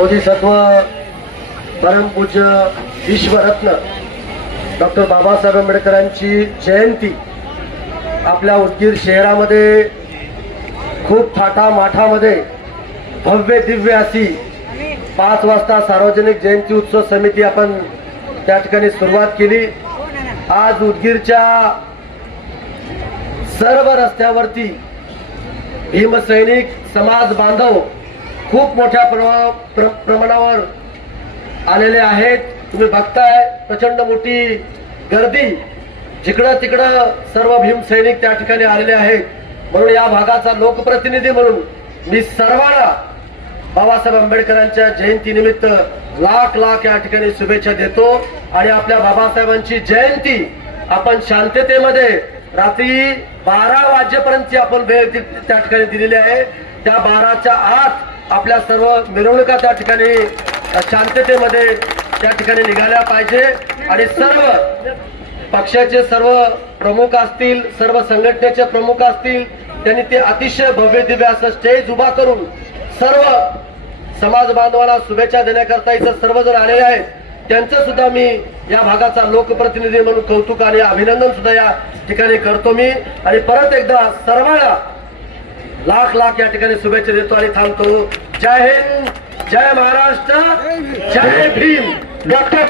बोधिसत्व परमपूज्य विश्वरत्न डॉक्टर बाबासाहेब आंबेडकरांची जयंती आपल्या उदगीर शहरामध्ये खूप थाटामाठामध्ये भव्य दिव्य अशी पाच वाजता सार्वजनिक जयंती उत्सव समिती आपण त्या ठिकाणी सुरुवात केली. आज उदगीरच्या सर्व रस्त्यावरती भीमसैनिक समाज बांधव खूप मोठ्या प्रमा- प्र- प्रमाणावर आलेले आहेत. तुम्ही बघताय प्रचंड मोठी गर्दी. जिकडं तिकडं सर्व भीमसैनिक त्या ठिकाणी आलेले आहेत. म्हणून या भागाचा लोकप्रतिनिधी म्हणून मी सर्वांना बाबासाहेब आंबेडकरांच्या जयंतीनिमित्त लाख लाख या ठिकाणी शुभेच्छा देतो. आणि आपल्या बाबासाहेबांची जयंती आपण शांततेमध्ये रात्री बारा वाजेपर्यंत आपण वेळ त्या ठिकाणी दिलेली आहे. त्या बाराच्या आत आपल्या सर्व मिरवणुका त्या ठिकाणी शांततेमध्ये त्या ठिकाणी निघाल्या पाहिजे. आणि सर्व पक्षाचे सर्व प्रमुख असतील सर्व संघटनेचे प्रमुख असतील त्यांनी ते अतिशय भव्य दिव्य असं स्टेज उभा करून सर्व समाज बांधवांना शुभेच्छा देण्याकरता इथं सर्वजण आलेले आहेत. त्यांचं सुद्धा मी या भागाचा लोकप्रतिनिधी म्हणून कौतुक आणि अभिनंदन सुद्धा या ठिकाणी करतो मी. आणि परत एकदा सर्वांना लाख लाख या ठिकाणी शुभेच्छा देतो आणि थांबतो. जय हिंद जय महाराष्ट्र जय भीम. डॉक्टर